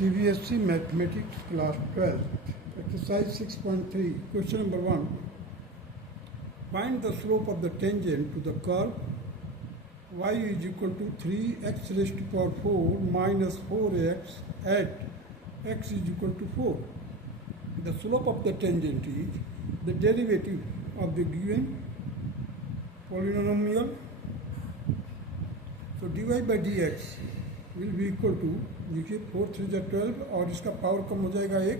CBSE Mathematics Class 12, Exercise 6.3, Question number 1. Find the slope of the tangent to the curve y is equal to 3x raised to power 4 minus 4x at x is equal to 4. The slope of the tangent is the derivative of the given polynomial. So dy by dx will be equal to, देखिए 4 3 जा 12 और इसका power कम हो जाएगा 1,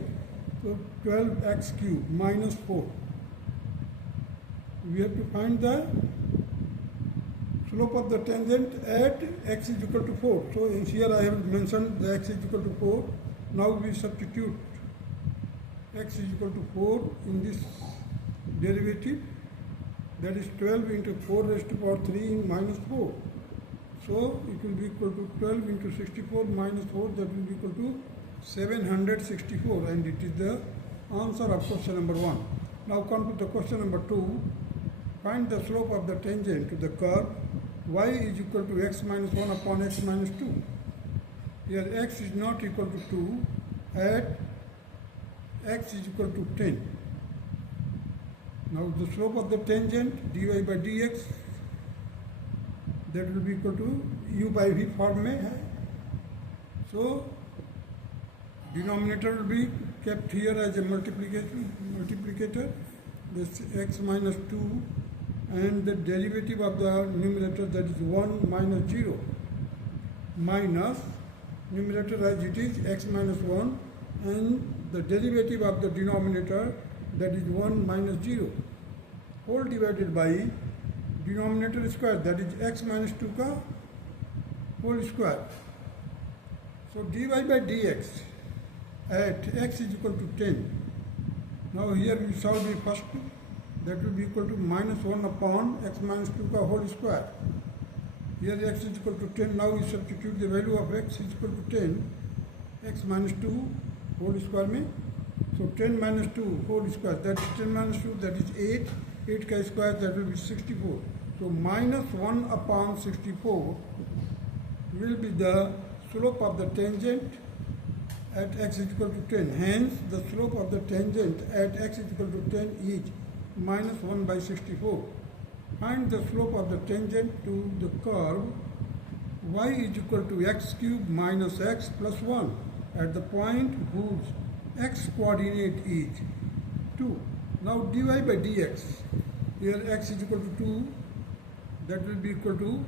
तो 12x cube minus 4. We have to find the slope of the tangent at x is equal to 4. So here I have mentioned the x is equal to 4. Now we substitute x is equal to 4 in this derivative, that is 12 into 4 raised to power 3 minus 4. So it will be equal to 12 into 64 minus 4, that will be equal to 764, and it is the answer of question number 1. Now come to the question number 2. Find the slope of the tangent to the curve y is equal to x minus 1 upon x minus 2. Here x is not equal to 2 at x is equal to 10. Now the slope of the tangent dy by dx, that will be equal to u by v form में है. So denominator will be kept here as a multiplicator, this x minus 2, and the derivative of the numerator, that is 1 minus 0, minus numerator as it is x minus 1, and the derivative of the denominator, that is 1 minus 0, whole divided by denominator square, that is x minus 2 का whole square. So dy by dx at x is equal to 10. Now here we solve the first, that will be equal to minus 1 upon x minus 2 का whole square. Here x is equal to 10. Now we substitute the value of x is equal to 10, x minus 2 whole square में. So 10 minus 2 whole square, that is 10 minus 2, that is 8. 8 का square, that will be 64. So minus 1 upon 64 will be the slope of the tangent at x is equal to 10. Hence, the slope of the tangent at x is equal to 10 is minus 1 by 64. Find the slope of the tangent to the curve y is equal to x cube minus x plus 1 at the point whose x coordinate is 2. Now dy by dx, here x is equal to 2, that will be equal to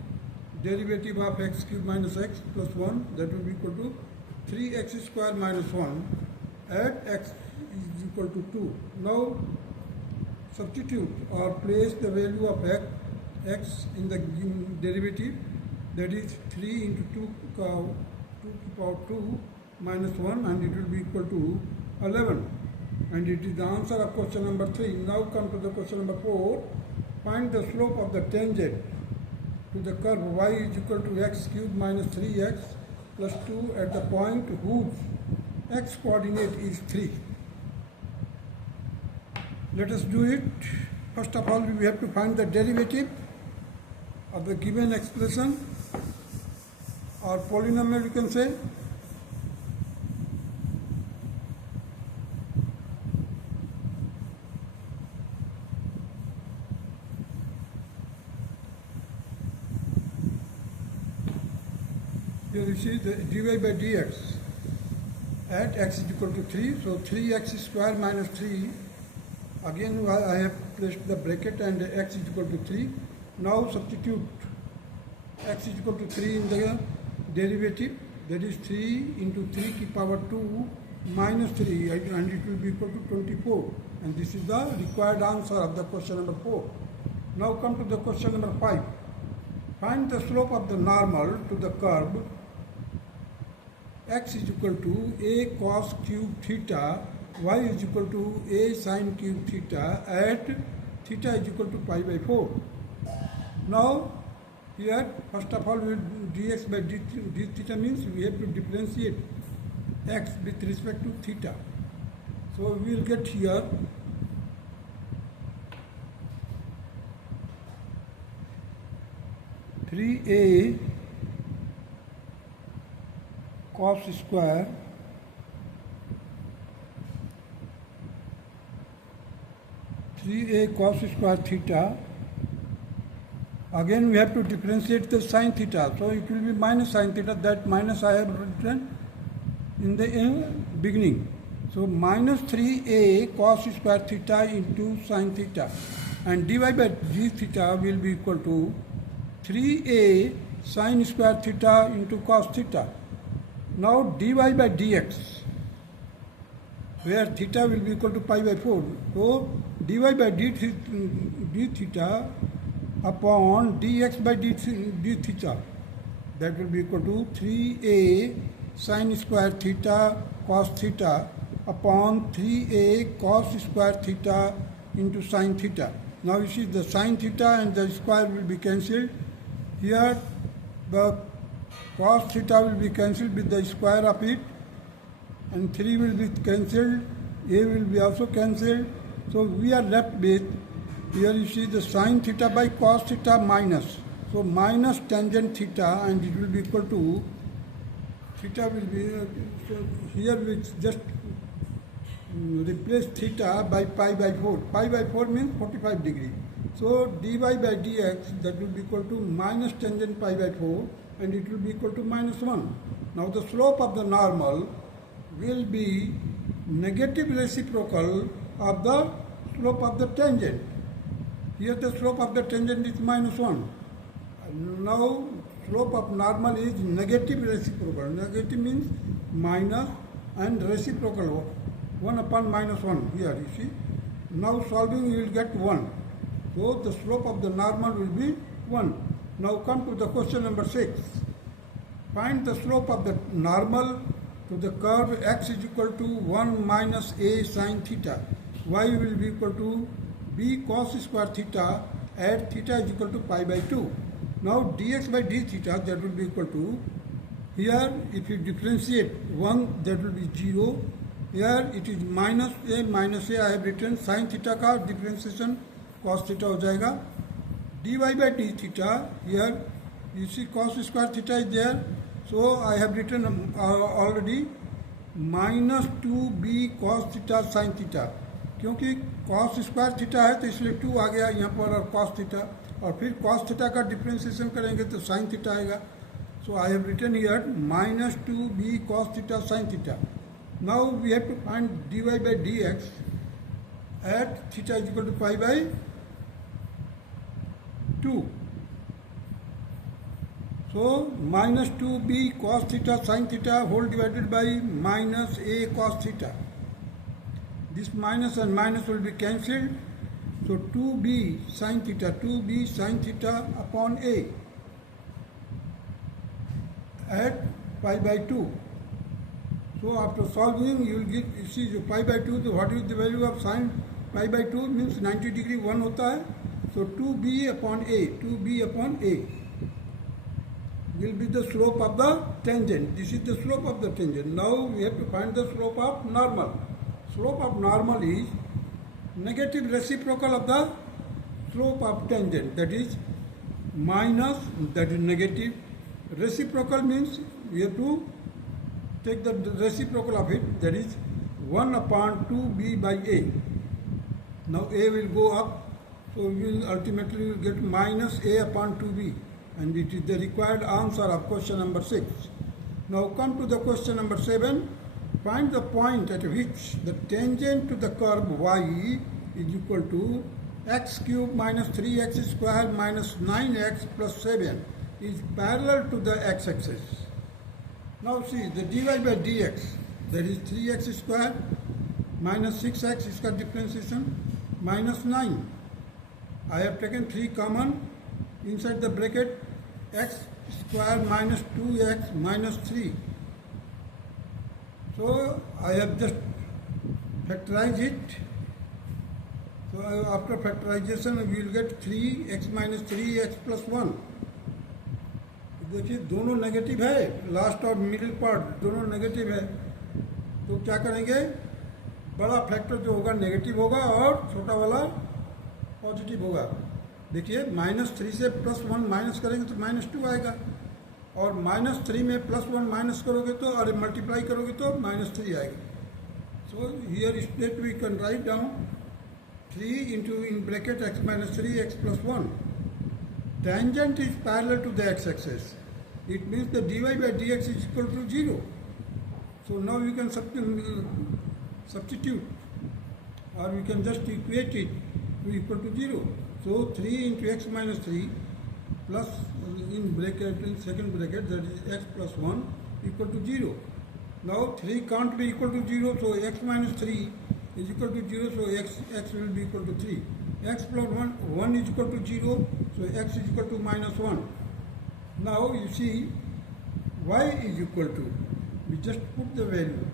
derivative of x cube minus x plus 1, that will be equal to 3x square minus 1 at x is equal to 2. Now substitute or place the value of x in the derivative, that is 3 into 2 to the power 2 minus 1, and it will be equal to 11. And it is the answer of question number 3. Now come to the question number 4. Find the slope of the tangent to the curve y is equal to x cube minus 3x plus 2 at the point whose x coordinate is 3. Let us do it. First of all, we have to find the derivative of the given expression or polynomial, you can say. Here you see the dy by dx at x is equal to 3. So 3x square minus 3. Again I have placed the bracket and x is equal to 3. Now substitute x is equal to 3 in the derivative. That is 3 into 3 to power 2 minus 3, and it will be equal to 24. And this is the required answer of the question number 4. Now come to the question number 5. Find the slope of the normal to the curve x is equal to a cos cube theta, y is equal to a sin cube theta at theta is equal to pi by 4. Now here first of all we will dx by d theta means we have to differentiate x with respect to theta. So we will get here 3a cos square 3a cos square theta. Again we have to differentiate the sin theta. So it will be minus sin theta. That minus I have written in the beginning. So minus 3a cos square theta into sin theta. And dy by d theta will be equal to 3a sin square theta into cos theta. Now dy by dx, where theta will be equal to pi by 4. So dy by d theta upon dx by d theta, that will be equal to 3a sin square theta cos theta upon 3a cos square theta into sin theta. Now you see the sin theta and the square will be cancelled. Here the cos theta will be cancelled with the square of it, and 3 will be cancelled, a will be also cancelled. So we are left with, here you see the sin theta by cos theta minus. So minus tangent theta, and it will be equal to, theta will be, so here we just replace theta by pi by 4. Pi by 4 means 45 degree. So dy by dx, that will be equal to minus tangent pi by 4, and it will be equal to minus 1. Now the slope of the normal will be negative reciprocal of the slope of the tangent. Here the slope of the tangent is minus 1. Now slope of normal is negative reciprocal. Negative means minus, and reciprocal 1 upon minus 1. Here you see. Now solving you will get 1. So the slope of the normal will be 1. Now come to the question number 6. Find the slope of the normal to the curve x is equal to 1 minus a sin theta. Y will be equal to b cos square theta at theta is equal to pi by 2. Now dx by d theta, that will be equal to, here if you differentiate 1, that will be 0. Here it is minus a I have written, sin theta का differentiation cos theta हो जाएगा. dy by d theta, here you see cos square theta is there. So I have written already minus 2b cos theta sin theta. क्योंकि cos square theta है तो इसलिए 2 आ गया यहाँ पर, और cos थीटा, और फिर cos थीटा का डिफ्रेंसिएशन करेंगे तो sin थीटा आएगा. So I have written here minus 2b cos theta sin theta. Now we have to find dy by dx at theta is equal to pi by 2. So minus 2b cos theta sin theta whole divided by minus a cos theta. This minus and minus will be cancelled. So 2b sin theta upon a at pi by 2. So after solving you will get, you see the pi by 2, so what is the value of sin pi by 2 means 90 degree 1 होता है. So 2b upon a will be the slope of the tangent. This is the slope of the tangent. Now we have to find the slope of normal. Slope of normal is negative reciprocal of the slope of tangent, that is minus, that is negative. Reciprocal means we have to take the reciprocal of it, that is 1 upon 2b by a. Now a will go up, so we will ultimately get minus a upon 2b, and it is the required answer of question number 6. Now come to the question number 7. Find the point at which the tangent to the curve y is equal to x cube minus 3x square minus 9x plus 7 is parallel to the x-axis. Now see the dy by dx, that is 3x square minus 6x, इसका differentiation minus 9. I have taken 3 common inside the bracket, x square minus 2x minus 3. So I have just factorized it. So after factorization we will get 3x minus 3x plus 1. देखिए दोनों negative है, last और middle part दोनों negative है, तो क्या करेंगे, बड़ा फैक्टर जो होगा नेगेटिव होगा और छोटा वाला पॉजिटिव होगा. देखिए -3 से +1 माइनस करेंगे तो -2 आएगा, और -3 में +1 माइनस करोगे तो, और मल्टीप्लाई करोगे तो -3 आएगा. So here state we can write down 3 into in bracket x minus 3 x plus 1. Tangent is parallel to the x-axis. It means the dy by dx is equal to 0. So now we can substitute, or we can just equate it to equal to 0. So 3 into x minus 3 plus in bracket, in second bracket, that is x plus 1 equal to 0. Now 3 can't be equal to 0, so x minus 3 is equal to 0, so x will be equal to 3. X plus 1 is equal to 0, so x is equal to minus 1. Now you see y is equal to, we just put the value.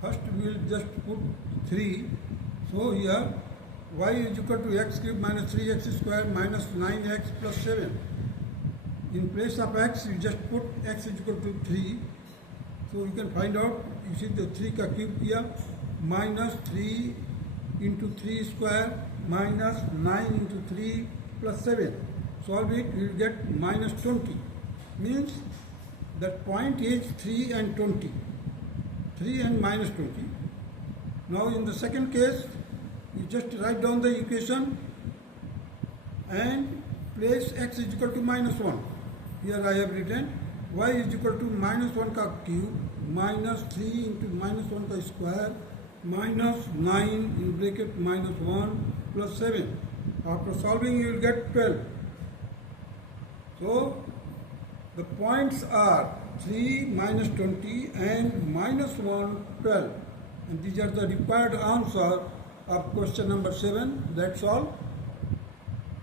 First we will just put 3, so here y is equal to x cube minus 3x square minus 9x plus 7. In place of x, you just put x is equal to 3. So you can find out, you see the 3 ka cube here, minus 3 into 3 square minus 9 into 3 plus 7. Solve it, you will get minus 20. Means that point is 3 and 20. 3 and minus 20. Now in the second case, you just write down the equation and place x is equal to minus 1. Here I have written y is equal to minus 1 ka cube minus 3 into minus 1 ka square minus 9 in bracket minus 1 plus 7. After solving you will get 12. So the points are 3 minus 20 and minus 1 12. And these are the required answer of question number 7. That's all.